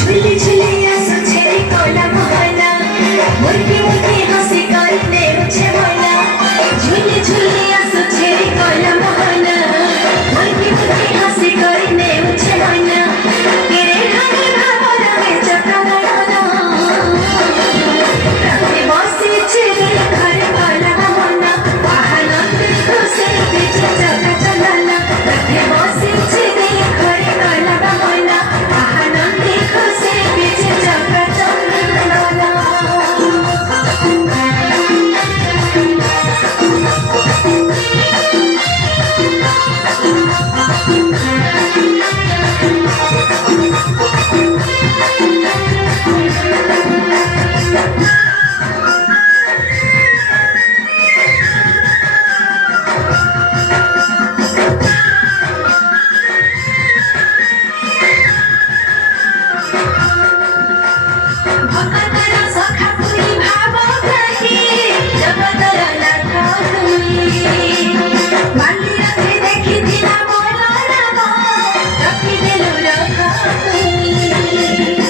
झुली झुली आँसु छेरी कला मोहना मुर्गी मुर्गी हंसी करने उछे मोना झुली झुली आँसु छेरी कला मोहना मुर्गी मुर्गी हंसी करने उछे मोना तेरे खाने भावना में चकराना राते बसी छेरी घर कला मोहना आनंद खुशी बीच चका चलाना राते बसी छेरी घर कला मोहना आनंद खुशी बीच चका चलाना भक्तर सखा तुई भाव कही जगतर लाख तुई माली रखे देखी दिला मोर राग रखी देलु रख तुई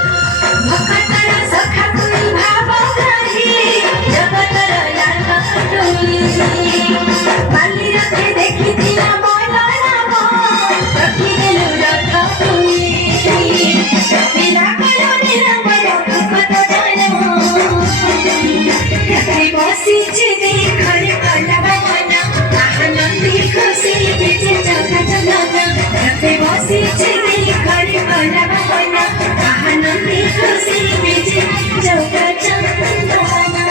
भक्तर सखा तुई भाव कही जगतर लाख तुई माली रखे देखी दिला मोर राग रखी देलु रख तुई बिना कलो निरंबर कुपत जानो रखे बसी छिदी घर कला बना आनंदी खुशी बीच चका चलाना रखे बसी छिदी घर कला बना आनंदी खुशी बीच चका चलाना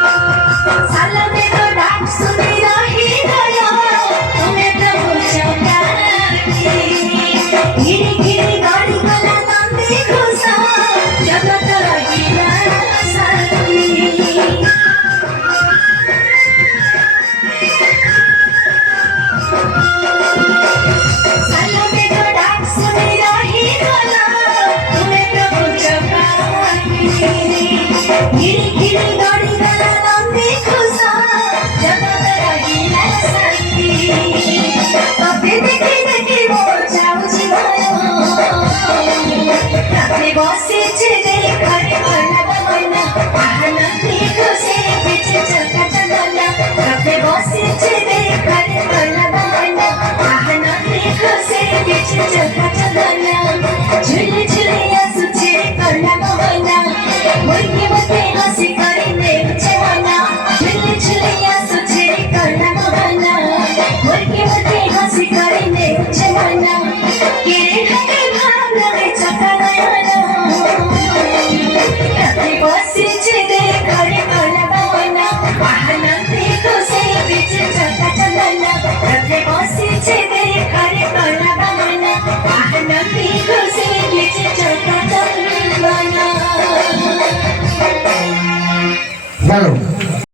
साला में तो डाक सुनी रही गया तुम्हें प्रभु चौकाकी गिरी गिरी गाड़ी गला नंदी खुशा जगत रहिला साथी साला में तो डाक सुनी रही गया तुम्हें प्रभु चौकाकी गिरी गिरी गाड़ी गला नंदी खुशा जगत रहिला साथी तबे देखी देखी मोर जाऊची राते बसी छिदी घर कला बना आनंदी खुशी बीच चका चलाना राते बसी छिदी घर कला बना आनंदी खुशी बीच चका चलाना झुली झुली आँसु छेरी कला मोहना मुर्गी मुर्गी हंसी करने उछे मोना झुली झुली आँसु छेरी कला मोहना मुर्गी मुर्गी हंसी करने उछे मोना तेरे खाने भावना में चकराना राते बसी छिदी घर कला बना आनंदी खुशी बीच चका चलाना राते बसी छिदी घर कला बना आनंदी खुशी बीच चका चलाना Claro.